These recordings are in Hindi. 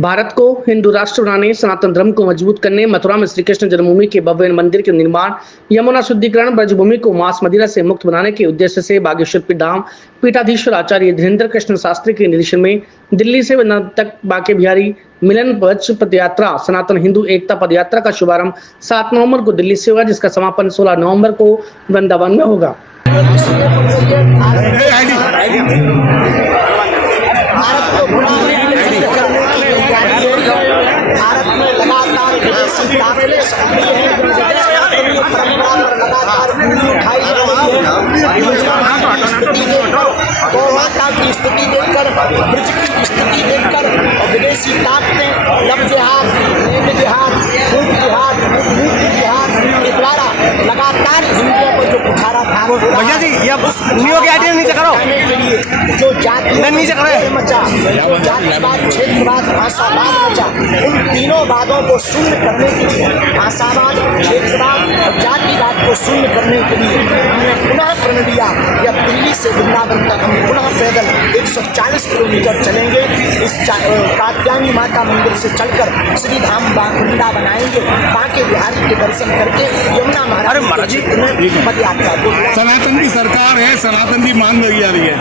भारत को हिंदू राष्ट्र बनाने, सनातन धर्म को मजबूत करने, मथुरा में श्री कृष्ण जन्मभूमि के भव्य मंदिर के निर्माण, यमुना शुद्धिकरण, ब्रजभूमि को मांस मदिरा से मुक्त बनाने के उद्देश्य से बागेश्वर धाम पीठाधीश्वर आचार्य धीरेन्द्र कृष्ण शास्त्री के निर्देशन में दिल्ली से वृंदावन तक बांके बिहारी मिलन पथ पदयात्रा, सनातन हिंदू एकता पदयात्रा का शुभारंभ 7 नवंबर को दिल्ली से होगा, जिसका समापन 16 नवंबर को वृंदावन में होगा। भारत में लगातार विदेशी ताकतें सक्रिय हैं, परंपरा पर लगातार उंगली उठाई जा रही है। गौ माता की स्थिति देखकर, ब्रज की स्थिति देखकर और विदेशी ताकतें लब जिहाद, नेम जिहाद, खून जिहाद, मूर्ति जिहाद के द्वारा लगातार हिंदुओं को जो बुखारा था भैया जी ये न्यू के आइडिया नीचे करो के लिए जो जाति नीचे करो मचा, जो जातिवाद, क्षेत्रवाद, भाषावाद मचा, उन तीनों वादों को शून्य करने के लिए, भाषावाद, क्षेत्रवाद और जातिवाद को शून्य करने के लिए हमने पुनः प्रण लिया कि अब दिल्ली से वृंदावन तक हम पुनः पैदल 140 किलोमीटर चलेंगे। इस कात्यायनी माता मंदिर से चलकर श्री धाम वृंदावन आएंगे, बांके बिहारी के दर्शन करके यमुना महाराज में पद यात्रा को। सनातन की सरकार है, सनातन की मांग लगी जा रही है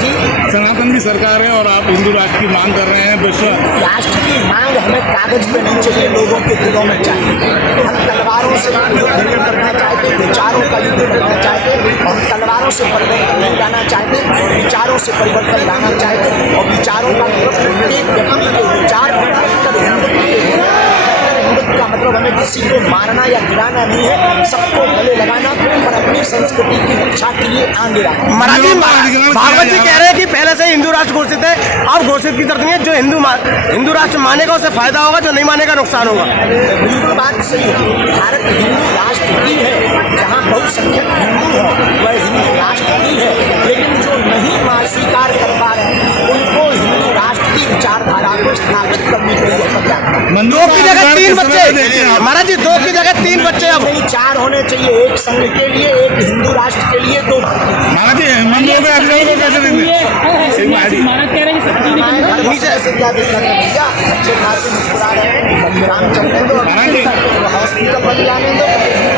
जी, सनातन की सरकार है और आप हिंदू राष्ट्र की मांग कर रहे हैं। विश्व राष्ट्र की मांग हमें कागज पे नहीं चाहिए, लोगों के दिलों में चाहिए। हम तलवारों से युद्ध करना चाहते, विचारों का युद्ध करना चाहते, और तलवारों से परिवर्तन नहीं लाना चाहते, विचारों से परिवर्तन लाना चाहते। और विचारों का प्रत्येक व्यक्ति के विचार हिंदुत्व का मतलब हमें किसी को मारना या गिराना नहीं है, सबको गले लगाना और अपनी संस्कृति की रक्षा के लिए आगे आना। महाराज जी भागवत जी कह रहे हैं कि पहले से हिंदू राष्ट्र घोषित है, अब घोषित की जरूरत नहीं है। जो हिंदू राष्ट्र मानेगा उसे फायदा होगा, जो नहीं मानेगा नुकसान होगा। बिल्कुल बात सही है। भारत हिंदू राष्ट्र ही है, जहाँ बहुसंख्यक हिंदू है वह हिंदू राष्ट्र ही है, लेकिन जो नहीं स्वीकार कर पा रहे हैं उनको हिंदू राष्ट्र की विचारधारा को स्थापित करने के लिए दो की जगह 3 बच्चे, महाराज जी 2 की जगह 3 बच्चे, अब नहीं 4 होने चाहिए, एक संघ के लिए, एक हिंदू राष्ट्र के लिए, 2 महाराज जी मंदिरों में अधिकारी को कैसे देंगे? अच्छे खासे मुस्कुरा रहे हैं, राम चलने दो, हॉस्पिटल बन जाने दो,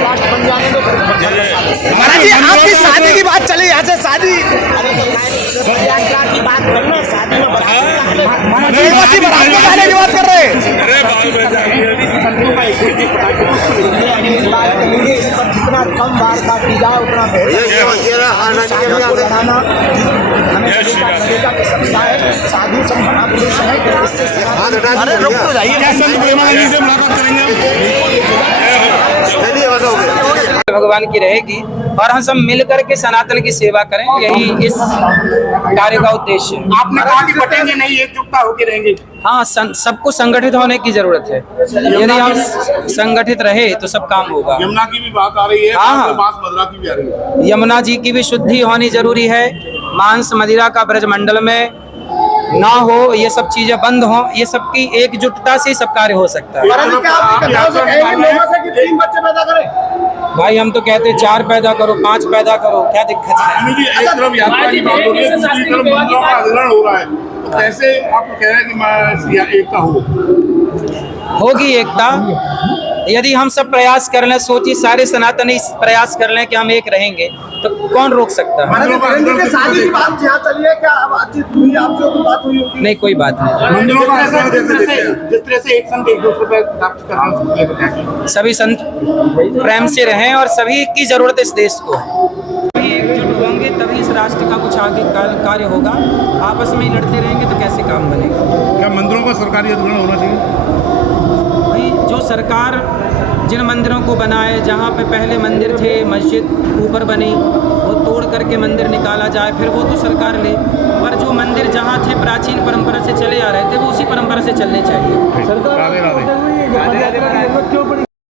राष्ट्र बन जाने दो। महाराज जी आपकी शादी की बात चली, यहाँ से शादी यात्रा की बात करना, शादी में बच्ची बारात में जाने की बात कर रहे हैं। जितना कम बार काटी जाए उतना साधु संत महापुरुष है, इससे मुलाकात करेंगे भगवान की रहेगी और हम सब मिलकर के सनातन की सेवा करें, यही इस कार्य का उद्देश्य है। आपने कहा कि बटेंगे नहीं, एकजुटता होकर रहेंगे। हाँ, सबको संगठित होने की जरूरत है। यदि हम संगठित रहे तो सब काम होगा। यमुना की भी बात आ रही है, हाँ, बात मदुरा की भी आ रही है। यमुना जी की भी शुद्धि होनी जरूरी है, मांस मदिरा का ब्रज मंडल में ना हो, ये सब चीजें बंद हो, ये सबकी एकजुटता से सब कार्य हो सकता है। भाई हम तो कहते 4 पैदा करो, 5 पैदा करो, क्या दिक्कत है? एक तरफ यात्रा की बात हो रही है, दूसरी तरफ मंदिरों का अधिग्रहण हो रहा है, तो कैसे आप कह रहे हैं कि एकता होगी एकता यदि हम सब प्रयास कर लें। सोचिए सारे सनातनी प्रयास कर लें कि हम एक रहेंगे तो कौन रोक सकता है? नहीं, कोई बात नहीं। जिस तरह से एक संत एक दूसरे पर प्राप्त करना, सभी संत प्रेम से रहें और सभी की जरूरत इस देश को है। सभी एकजुट होंगे तभी इस राष्ट्र का कुछ आगे कार्य होगा। आपस में ही लड़ते रहेंगे तो कैसे काम बनेगा? क्या मंदिरों का सरकारी अधिग्रहण होना चाहिए? भाई जो सरकार जिन मंदिरों को बनाए, जहाँ पे पहले मंदिर थे, मस्जिद ऊपर बनी, वो तोड़ करके मंदिर निकाला जाए, फिर वो तो सरकार ले। पर जो मंदिर जहाँ थे प्राचीन परंपरा से चले आ रहे थे वो उसी परंपरा से चलने चाहिए। राधे राधे।